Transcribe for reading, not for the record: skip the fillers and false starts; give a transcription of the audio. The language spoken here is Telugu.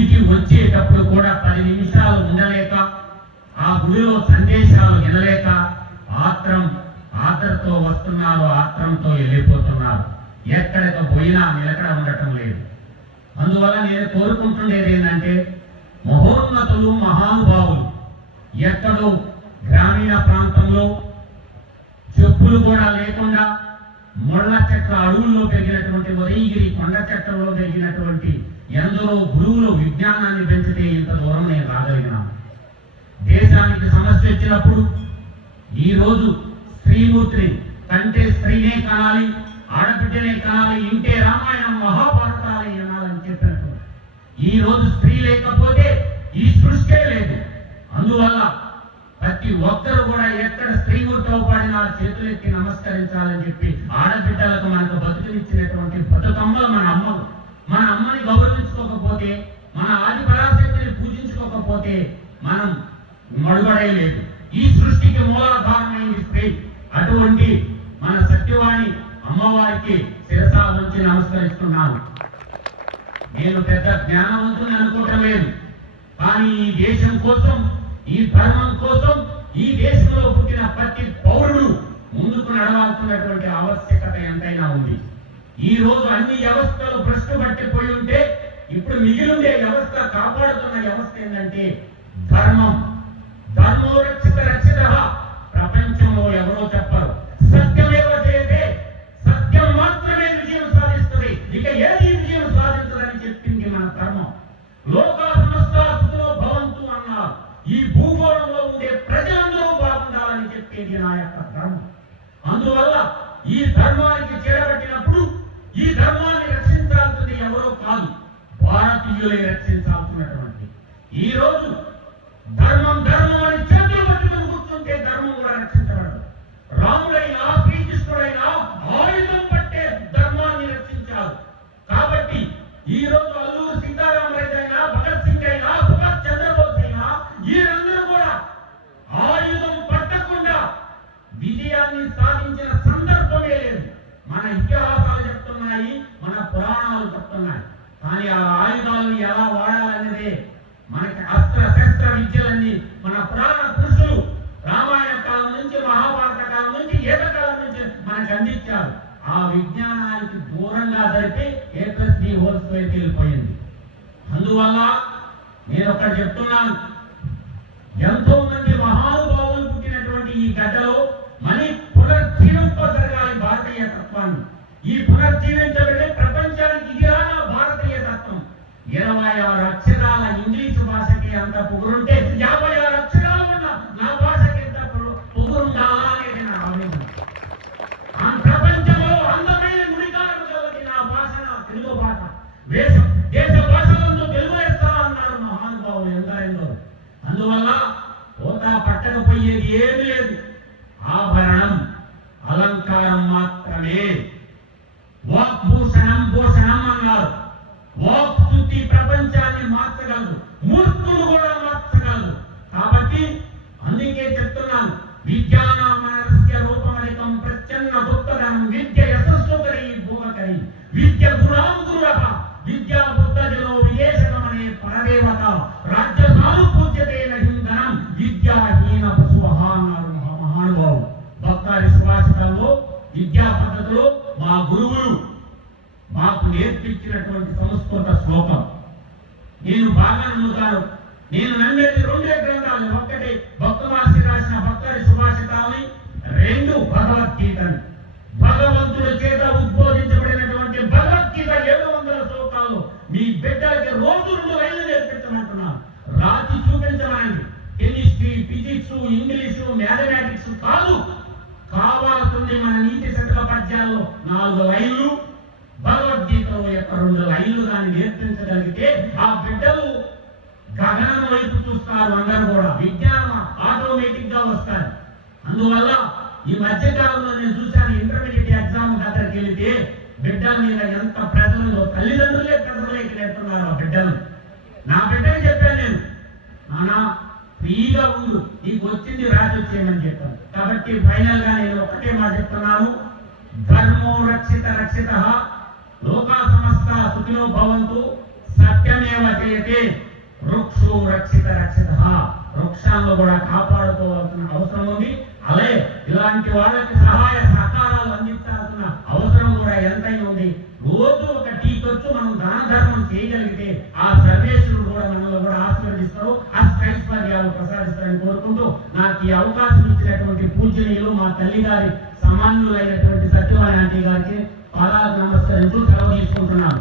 గుడికి వచ్చేటప్పుడు కూడా 10 నిమిషాలు ఉండలేక, ఆ గుడిలో సందేశాలు వినలేక ఆత్రంతో వస్తున్నారు, ఆత్రంతో వెళ్ళిపోతున్నారు. ఎక్కడికి పోయినా నిలకడ ఉండటం లేదు. అందువల్ల నేను కోరుకుంటుండేది ఏంటంటే, మహోన్నతులు మహానుభావులు ఎక్కడో గ్రామీణ ప్రాంతంలో చెప్పులు కూడా లేకుండా ముళ్ళ చెట్ల అడవుల్లో పెరిగినటువంటి ఉదయగిరి కొండ చెట్లలో పెరిగినటువంటి ఎందరో గురువులు విజ్ఞానాన్ని పెంచితే ఇంత దూరం నేను రాగలిగినాను. దేశానికి సమస్య వచ్చినప్పుడు ఈరోజు స్త్రీమూర్తిని కంటే స్త్రీనే కానాలి, ఆడబిడ్డనే కానాలి, ఇంటే రామాయణం మహాభారతాలే వినాలని చెప్పినట్టు ఈ రోజు స్త్రీ లేకపోతే ఈ సృష్టి లేదు. అందువల్ల ప్రతి ఒక్కరు కూడా ఎక్కడ స్త్రీమూర్తితో పాడినా చేతులెత్తి నమస్కరించాలని చెప్పి ఆడబిడ్డలకు మనకు బతుకునిచ్చినటువంటి బతుకమ్మలు మన అమ్మని గౌరవించుకోకపోతే, మన ఆది పరాశక్తిని పూజించుకోకపోతే మనం మడుగడే లేదు. ఈ సృష్టికి మూలాధారమైంది స్త్రీ. అటువంటి మన సత్యవాణి అమ్మవారికి శిరసా ఉంచి నమస్కరిస్తున్నాను. నేను పెద్ద జ్ఞానవంతుని అనుకోవటం లేదు, కానీ ఈ దేశం కోసం, ఈ ధర్మం కోసం, ఈ దేశంలో పుట్టిన ప్రతి పౌరుడు ముందుకు నడవాల్సినటువంటి ఆవశ్యకత ఎంతైనా ఉంది. ఈ రోజు అన్ని వ్యవస్థలు భ్రష్టు పట్టిపోయి ఉంటే ఇప్పుడు మిగిలిందే వ్యవస్థ, కాపాడుతున్న వ్యవస్థ ఏంటంటే ధర్మం. ధర్మో రక్షిత రక్షిత. ప్రపంచంలో ఎవరో చెప్పరు, సత్యమేవ జయతే, సత్యం మాత్రమే విజయం సాధిస్తుంది, ఇక ఏది విజయం సాధించదని చెప్పింది మన ధర్మం. లోకా సమస్తా సుఖినో భవంతు అన్నారు. ఈ భూగోళంలో ఉండే ప్రజలందరూ బాగుండాలని చెప్పేది నా యొక్క ధర్మం. అందువల్ల ఈ ధర్మానికి చేరబట్టినప్పుడు ఈ ధర్మాన్ని రక్షించాల్సింది ఎవరో కాదు, భారతీయులే రక్షించాల్సినటువంటి. ఈ రోజు ధర్మం అని చేతులు పట్టుకుని కూర్చుంటే ధర్మం కూడా రక్షించబడదు. రాముడైనా శ్రీకృష్ణుడైనా ఆయుధం పట్టే ధర్మాన్ని రక్షించారు. కాబట్టి ఈ రోజు అల్లూరు సీతారామరాజు అయినా, భగత్ సింగ్ అయినా, సుభాష్ చంద్రబోస్ అయినా వీరందరూ కూడా ఆయుధం పట్టకుండా విజయాన్ని సాధించిన సందర్భమే లేదు. మన ఇతిహాసాలు చెప్తున్నాయి, మన పురాణాలు చెప్తున్నాయి. కానీ ఆ ఆయుధాలను ఎలా వాడాలనేదే మనకి అస్త్ర శస్త్ర విద్యలన్నీ మన పురాణ పురుషులు రామాయణ కాలం నుంచి, మహాభారత కాలం నుంచి, ఏకకాలం నుంచి మనకు అందించారు. ఆ విజ్ఞానానికి దూరంగా జరిపి A+B² వెళ్ళిపోయింది. అందువల్ల నేను ఒకటి చెప్తున్నాను, ఎంతో మంది మహానుభావులు పుట్టినటువంటి ఈ గడ్డలో మళ్ళీ పునర్జీవింప జరగాలి భారతీయ తత్వాన్ని. ఈ పునర్జీవించబడే ప్రపంచానికి ఇదిరానా భారతీయ తత్వం. 26 అక్షరాల ఇంగ్లీషు భాషకి అంత పొగురుంటే 56 అక్షరాలు ఉన్న నా భాషకి ఎంత పొగురుండాలా అనేది నా ఆవేదన. ప్రపంచంలో అందమైన గుడికారం కలది నా భాష, నా తెలుగు భాష. దేశ భాషలందు తెలుగు వేస్తామన్నారు మహానుభావులు ఎందరెందో. అందువల్ల పోతా పట్టకపోయేది ఏమీ లేదు. ఆభరణం అలంకారం మాత్రమే. వాక్భూషణం భూషణం అన్నారు. వాక్ శుద్ధి ప్రపంచాన్ని మార్చగలదు, మూర్తులు కూడా మార్చగలదు. కాబట్టి అందుకే చెప్తున్నాను, విద్యానామనస్య రూపమలికం ప్రచ్ఛన్న గుప్తధనం విద్య యశస్సుకరి భూమకరి విద్య గురాంగురః విద్యా బుద్ధజనో విదేశకమనే పరదేవత రాజ్య సానుపూజ్యతే నహింధనం విద్యాహీన పశువః అన్నారు మహానుభావులు. భక్తారి సుభాషితంలో విద్యా పద్ధతిలో మా గురువులు మాకు నేర్పించినటువంటి సంస్కృత శ్లోకం నేను బాగా నమ్ముతాను. నేను నమ్మేది 2 గ్రంథాలు, ఒకటి భక్త మహర్షి రాసిన భక్తారి సుభాషితాలని, 2 భగవద్గీతని. భగవంతుడి చేత ఉద్బోధించబడినటువంటి భగవద్గీత 700 శ్లోకాల్లో మీ బిడ్డలకి రోజు 2 లైన్లు నేర్పించమంటున్నాను. రాసి చూపించడానికి కెమిస్ట్రీ, ఫిజిక్స్, ఇంగ్లీషు, మ్యాథమెటిక్స్ కాదు, కావాల్సింది మన నీతి శతక పద్యాల్లో 4 లైన్లు, భగవద్గీతలో యొక్క 2 లైన్లు దాన్ని నేర్పించగలిగితే ఆ బిడ్డలు గగనం వైపు చూస్తారు. అందరూ కూడా విజ్ఞానం ఆటోమేటిక్ గా వస్తారు. అందువల్ల ఈ మధ్యకాలంలో నేను చూశాను, ఇంటర్మీడియట్ ఎగ్జామ్ దగ్గరికి వెళితే బిడ్డల మీద ఎంత ప్రజలు, తల్లిదండ్రులే ప్రజలకి నేర్పుతున్నారు ఆ బిడ్డలు. నా బిడ్డని చెప్పాను నేను, నాన్న ఫ్రీగా ఉండు, నీకు వచ్చింది రాసి వచ్చేయమని చెప్పాను. కాబట్టి ఫైనల్ గా నేను ఒకటే మాట చెప్తున్నాను, ధర్మో రక్షిత రక్షిత, లోకా సమస్త సుఖినో భవంతు, సత్యమేవ క్రియతే వృక్షో రక్షిత రక్షిత, వృక్షాలను కూడా కాపాడుకోవాల్సిన అవసరం ఉంది. అలాగే ఇలాంటి వాళ్ళకి సహాయ సహకారాలు అందించాల్సిన అవసరం కూడా ఎంతైనా ఉంది. రోజు ఒక టీ ఖర్చు మనం దాన ధర్మం చేయగలిగితే ఆ సర్వేశ్వరుడు కూడా మనల్ని కూడా ఆశీర్వదిస్తారు, అష్టైశ్వర్యాలు ప్రసాదిస్తారని కోరుకుంటూ నాకు ఈ అవకాశం ఇచ్చినటువంటి పూజనీయులు మా తల్లి గారి సమానులైనటువంటి సత్యవాణి ఆంటీ గారికి పాదాలకు నమస్కరించు సెలవు తీసుకుంటున్నాను.